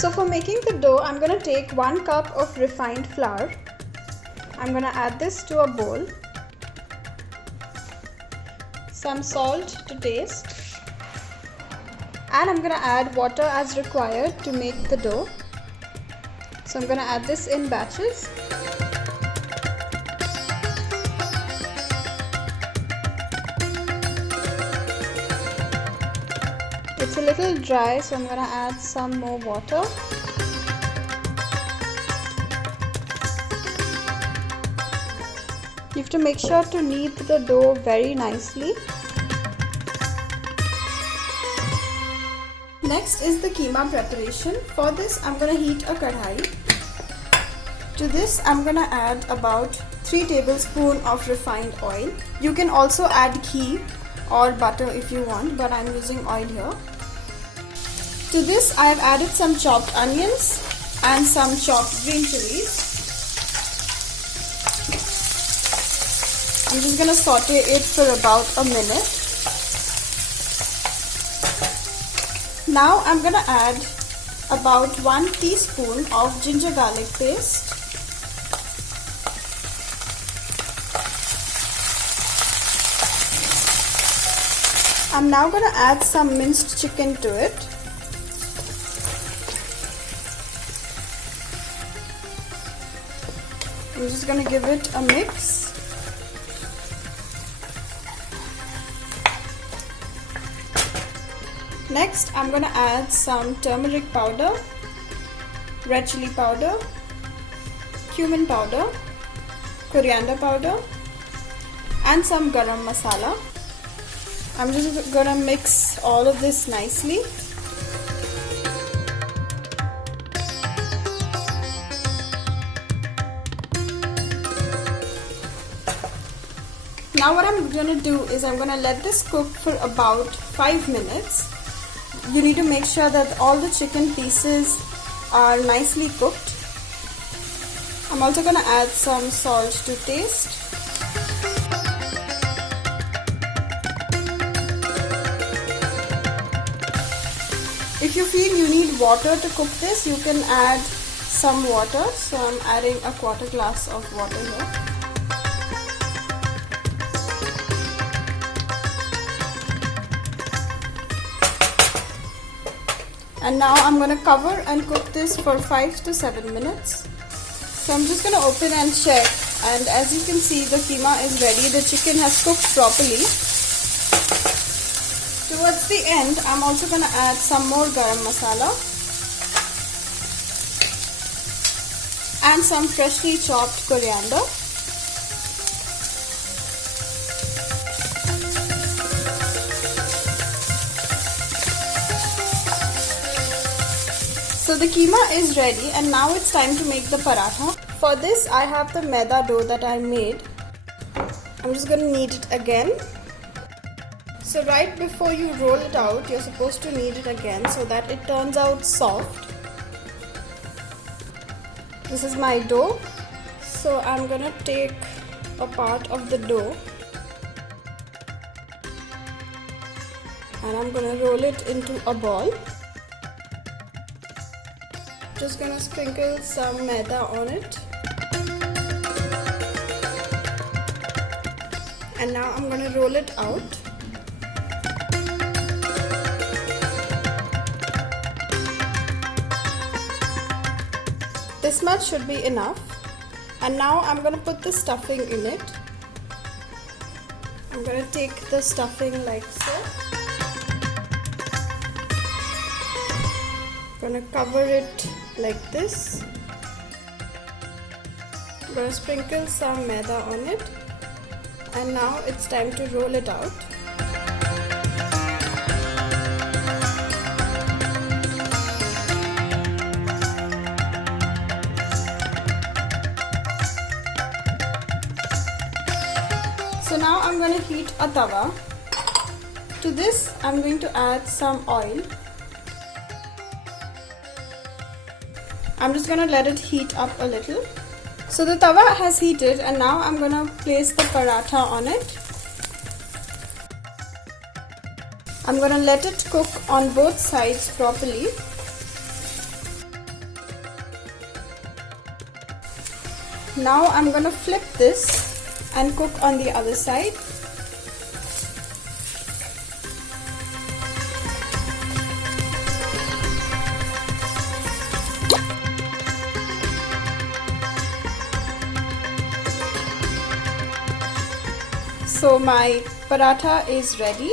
So for making the dough, I'm going to take 1 cup of refined flour. I'm going to add this to a bowl. Some salt to taste. And I'm going to add water as required to make the dough. So I'm going to add this in batches. It's a little dry, so I'm going to add some more water. You have to make sure to knead the dough very nicely. Next is the keema preparation. For this, I'm going to heat a kadhai. To this, I'm going to add about 3 tablespoons of refined oil. You can also add ghee or butter if you want, but I'm using oil here. To this, I have added some chopped onions and some chopped green chillies. I'm just going to saute it for about a minute. Now I'm going to add about 1 teaspoon of ginger garlic paste. I'm now going to add some minced chicken to it. I'm just going to give it a mix. Next, I'm going to add some turmeric powder, red chilli powder, cumin powder, coriander powder, and some garam masala. I'm just going to mix all of this nicely. Now what I'm going to do is I'm going to let this cook for about 5 minutes. You need to make sure that all the chicken pieces are nicely cooked. I'm also going to add some salt to taste. If you feel you need water to cook this, you can add some water. So I'm adding a 1/4 glass of water here. And now I'm going to cover and cook this for 5 to 7 minutes. So I'm just going to open and check, and as you can see, the keema is ready. The chicken has cooked properly. Towards the end, I'm also going to add some more garam masala and some freshly chopped coriander. So the keema is ready, and now it's time to make the paratha. For this, I have the maida dough that I made. I'm just going to knead it again. So right before you roll it out, you're supposed to knead it again so that it turns out soft. This is my dough. So I'm going to take a part of the dough and I'm going to roll it into a ball. Just going to sprinkle some maida on it. And now I'm going to roll it out. This much should be enough. And now I'm going to put the stuffing in it. I'm going to take the stuffing like so. I'm going to cover it like this. I'm going to sprinkle some maida on it. And now it's time to roll it out. So now I'm going to heat a tawa. To this I'm going to add some oil. I'm just going to let it heat up a little. So the tawa has heated, and now I'm going to place the paratha on it. I'm going to let it cook on both sides properly. Now I'm gonna flip this and cook on the other side. So my paratha is ready.